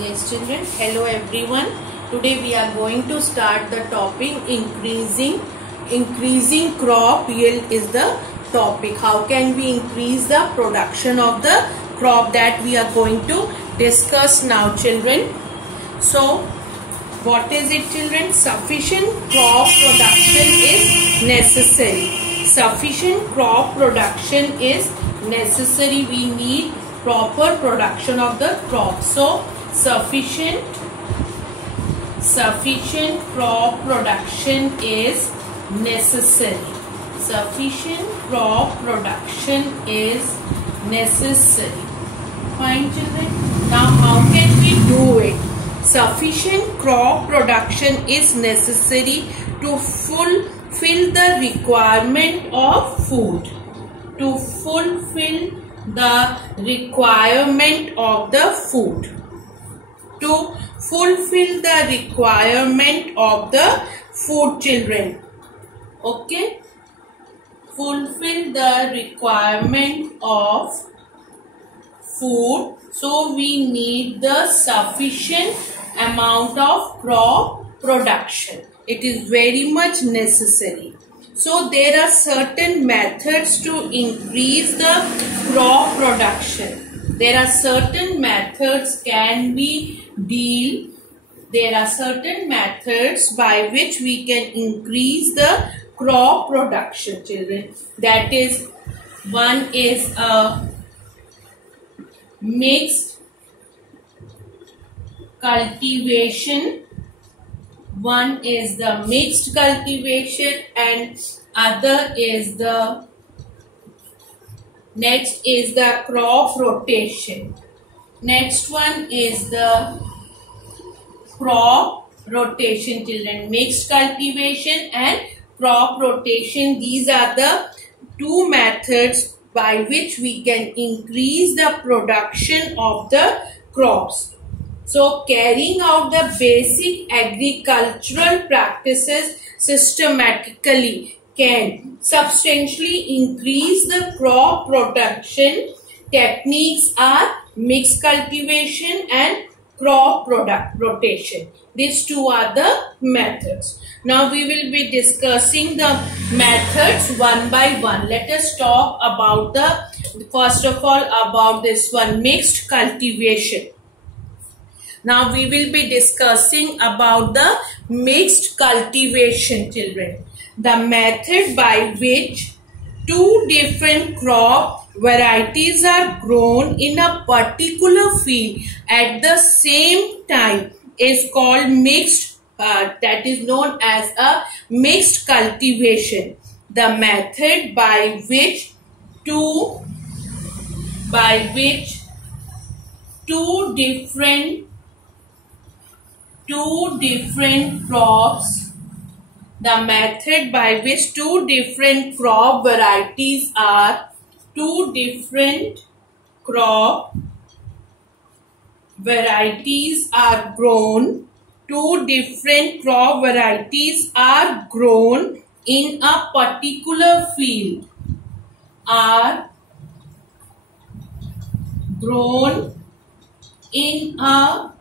Yes children, hello everyone. Today we are going to start the topic increasing crop yield is the topic. How can we increase the production of the crop, that we are going to discuss now children. So what is it children? Sufficient crop production is necessary. Sufficient crop production is necessary. We need proper production of the crop. So sufficient crop production is necessary. Sufficient crop production is necessary. Fine children. Now how can we do it? Sufficient crop production is necessary to fulfill the requirement of food. To fulfill the requirement of the food. To fulfill the requirement of the food children. Okay. Fulfill the requirement of food. So we need the sufficient amount of crop production. It is very much necessary. So there are certain methods to increase the crop production. There are certain methods can be deal. There are certain methods by which we can increase the crop production children. That is, one is a mixed cultivation. One is the mixed cultivation and other is the next is the crop rotation. Next one is the crop rotation children. Mixed cultivation and crop rotation. These are the two methods by which we can increase the production of the crops. So carrying out the basic agricultural practices systematically can substantially increase the crop production. Techniques are mixed cultivation and crop rotation. These two are the methods. Now we will be discussing the methods one by one. Let us talk about first of all about this one, mixed cultivation. Now we will be discussing about the mixed cultivation children. The method by which two different crop varieties are grown in a particular field at the same time is called mixed, that is known as a mixed cultivation. The method by which two different crops, the method by which two different crop varieties are grown, two different crop varieties are grown in a particular field, are grown in a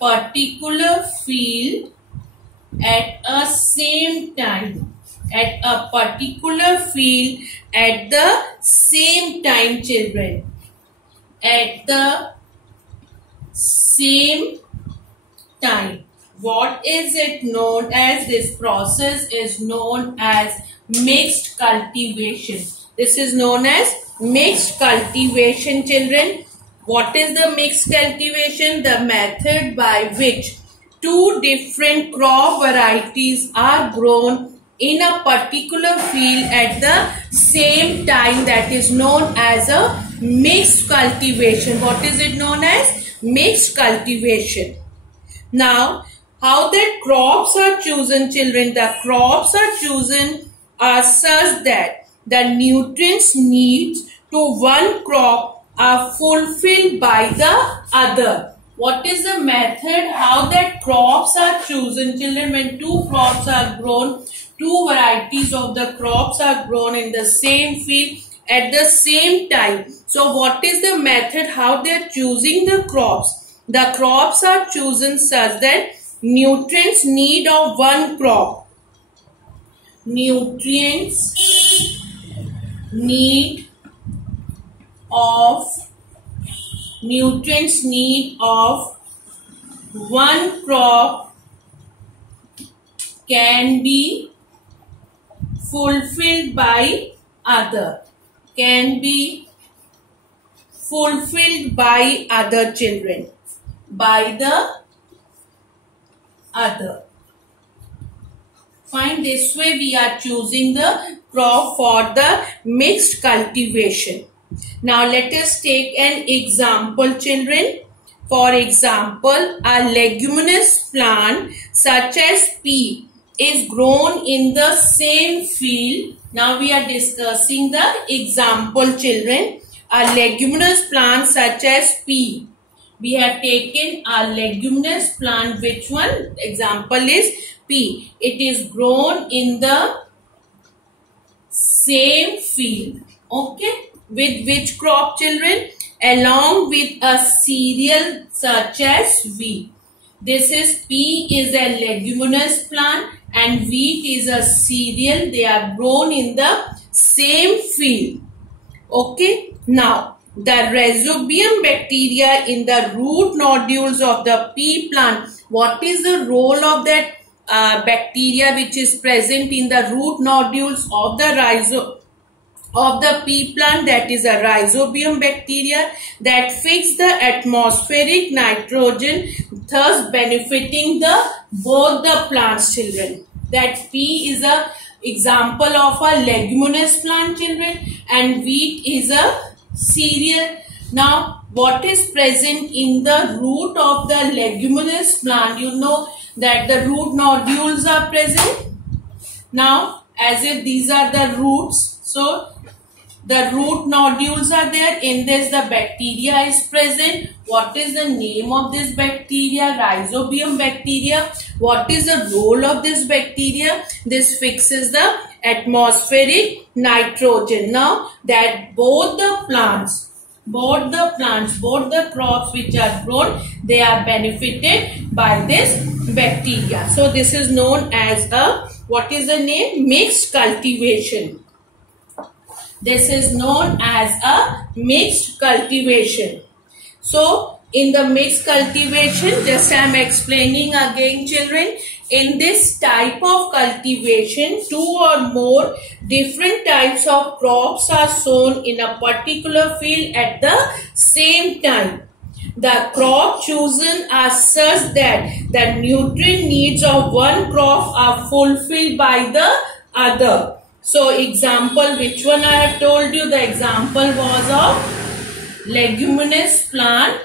particular field at a same time, at a particular field at the same time children, at the same time. What is it known as? This process is known as mixed cultivation. This is known as mixed cultivation children. What is the mixed cultivation? The method by which two different crop varieties are grown in a particular field at the same time, that is known as a mixed cultivation. What is it known as? Mixed cultivation. Now, how that crops are chosen children? The crops are chosen are such that the nutrients needs to one crop are fulfilled by the other. What is the method how that crops are chosen children? When two crops are grown, two varieties of the crops are grown in the same field at the same time. So what is the method how they are choosing the crops? the crops are chosen such that nutrients need of one crop. Nutrients need of one crop can be fulfilled by other. Can be fulfilled by other children. By the other. Fine. This way we are choosing the crop for the mixed cultivation. Now let us take an example, children. For example, a leguminous plant such as pea is grown in the same field. Now we are discussing the example, children. A leguminous plant such as pea. We have taken a leguminous plant. Which one? Example is pea. It is grown in the same field. Okay. With which crop, children? Along with a cereal such as wheat. This is pea is a leguminous plant and wheat is a cereal. They are grown in the same field. Okay. Now, the rhizobium bacteria in the root nodules of the pea plant. What is the role of that bacteria which is present in the root nodules of the pea plant? That is a rhizobium bacteria that fix the atmospheric nitrogen, thus benefiting both the plants, children. That pea is a example of a leguminous plant, children, and wheat is a cereal. Now, what is present in the root of the leguminous plant? You know that the root nodules are present. Now, as if these are the roots, so the root nodules are there. In this, the bacteria is present. What is the name of this bacteria? Rhizobium bacteria. What is the role of this bacteria? This fixes the atmospheric nitrogen. Now that both the crops which are grown, they are benefited by this bacteria. So this is known as a, what is the name? Mixed cultivation. This is known as a mixed cultivation. So, in the mixed cultivation, just I am explaining again, children. In this type of cultivation, two or more different types of crops are sown in a particular field at the same time. The crop chosen are such that the nutrient needs of one crop are fulfilled by the other. So, example, which one I have told you? The example was of leguminous plant.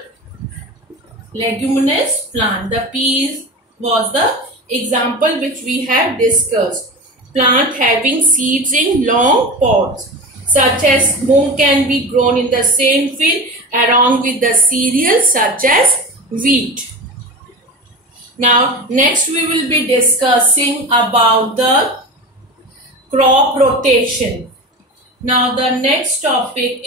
Leguminous plant. The peas was the example which we have discussed. Plant having seeds in long pods, such as mung, can be grown in the same field along with the cereals such as wheat. Now, next we will be discussing about the crop rotation. Now the next topic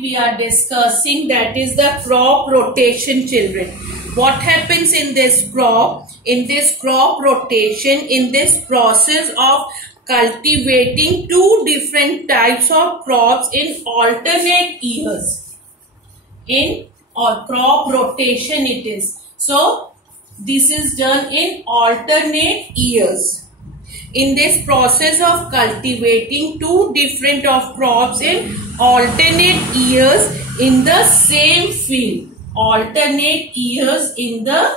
we are discussing, that is the crop rotation, children. What happens in this crop? In this crop rotation, in this process of cultivating two different types of crops in alternate years. Crop rotation it is. So this is done in alternate years. In this process of cultivating two different of crops in alternate years in the same field. Alternate years in the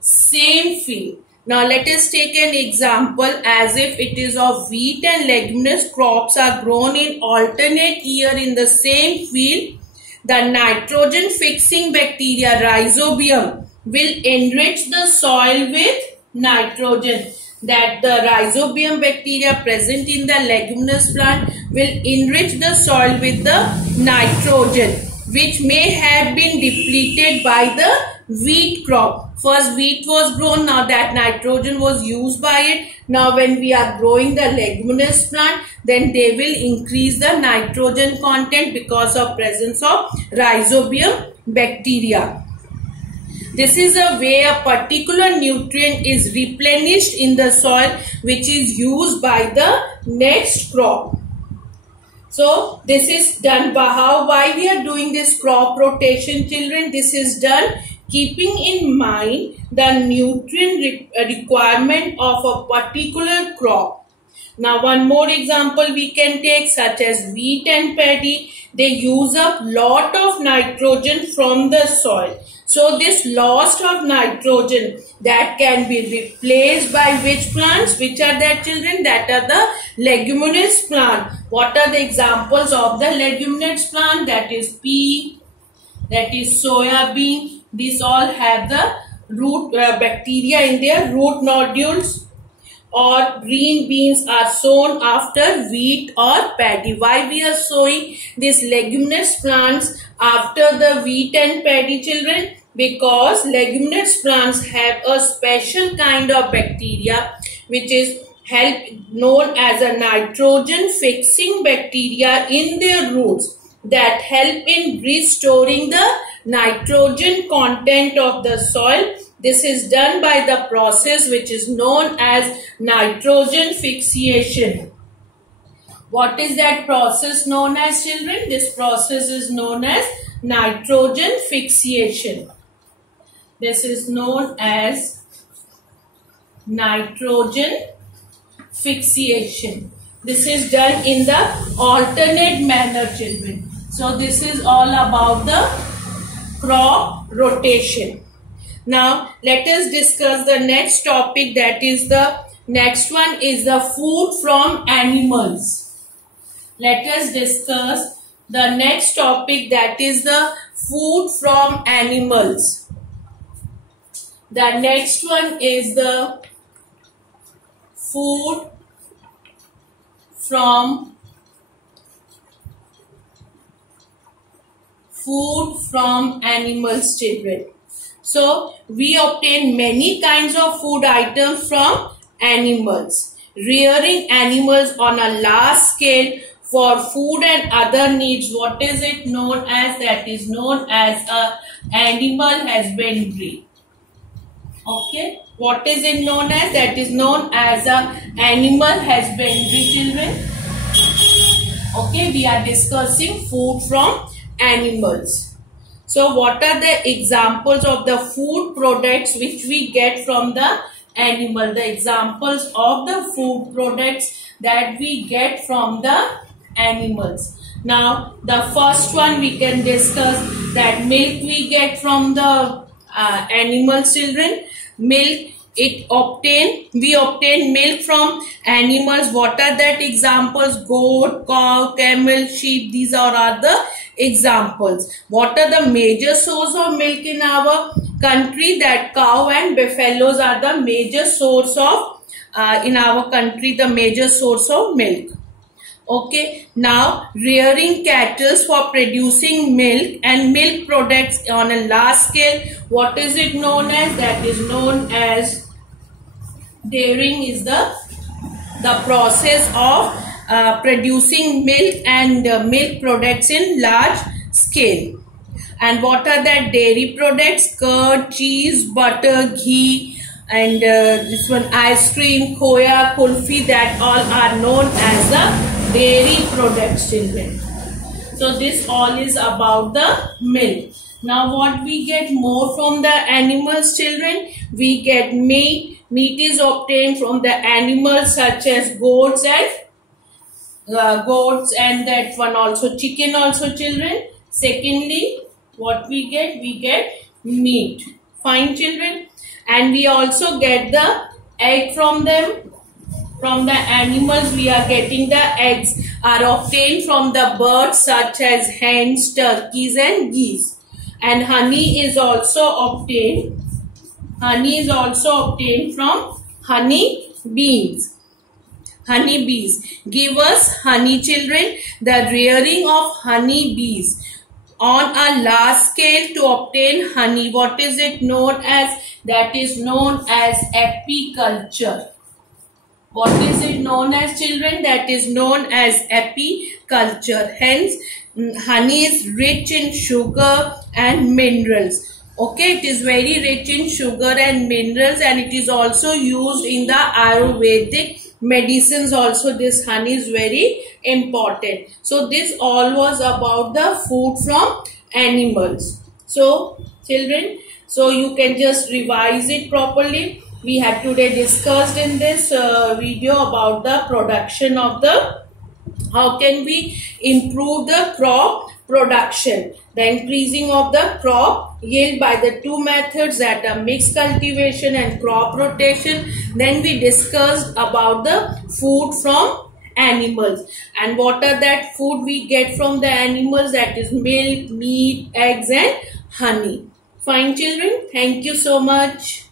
same field. Now let us take an example as if it is of wheat and leguminous crops are grown in alternate year in the same field. The nitrogen fixing bacteria rhizobium will enrich the soil with nitrogen. That the rhizobium bacteria present in the leguminous plant will enrich the soil with the nitrogen, which may have been depleted by the wheat crop. First wheat was grown, now that nitrogen was used by it. Now when we are growing the leguminous plant, then they will increase the nitrogen content because of presence of rhizobium bacteria. This is a way a particular nutrient is replenished in the soil, which is used by the next crop. So this is done by why we are doing this crop rotation, children. This is done keeping in mind the nutrient requirement of a particular crop. Now one more example we can take, such as wheat and paddy. They use up lot of nitrogen from the soil. So this loss of nitrogen, that can be replaced by which plants? Which are that, children? That are the leguminous plant. What are the examples of the leguminous plant? That is pea, that is soya bean. These all have the root bacteria in their root nodules. Or green beans are sown after wheat or paddy. Why we are sowing these leguminous plants after the wheat and paddy, children? Because leguminous plants have a special kind of bacteria which is known as a nitrogen fixing bacteria in their roots, that help in restoring the nitrogen content of the soil. This is done by the process which is known as nitrogen fixation. What is that process known as, children? This process is known as nitrogen fixation. This is known as nitrogen fixation. This is done in the alternate manner, children. So this is all about the crop rotation. Now let us discuss the next topic, that is the next one is the food from animals. Let us discuss the next topic, that is the food from animals. The next one is the food from animals, children. So we obtain many kinds of food items from animals. Rearing animals on a large scale for food and other needs, what is it known as? That is known as a animal husbandry. Okay, what is it known as? That is known as a animal husbandry, children. Okay, we are discussing food from animals. So what are the examples of the food products which we get from the animal? The examples of the food products that we get from the animals. Now the first one we can discuss, that milk we get from the animals, children. Milk, we obtain milk from animals. What are that examples? Goat, cow, camel, sheep. These are the examples. What are the major source of milk in our country? That cow and buffaloes are the major source of in our country, the major source of milk. Okay, now rearing cattle for producing milk and milk products on a large scale, what is it known as? That is known as dairying. Is the process of producing milk and milk products in large scale. And what are that dairy products? Curd, cheese, butter, ghee, and this one ice cream, khoya, kulfi, that all are known as the dairy products, children. So this all is about the milk. Now what we get more from the animals, children? We get meat. Meat is obtained from the animals such as goats and that one also chicken also, children. Secondly, what we get? We get meat. Fine, children. And we also get the egg from them. From the animals we are getting the eggs are obtained from the birds such as hens, turkeys and geese. And honey is also obtained. Honey is also obtained from honey bees. Honey bees give us honey, children. The rearing of honey bees on a large scale to obtain honey. What is it known as? That is known as apiculture. What is it known as, children? That is known as apiculture. Hence, honey is rich in sugar and minerals. Okay, it is very rich in sugar and minerals, and it is also used in the Ayurvedic medicines also. This honey is very important. So this all was about the food from animals. So children, so you can just revise it properly. We have today discussed in this video about the production of the, how can we improve the crop production, the increasing of the crop yield by the two methods, that are mixed cultivation and crop rotation. Then we discussed about the food from animals, and what are that food we get from the animals, that is milk, meat, eggs and honey. Fine children, thank you so much.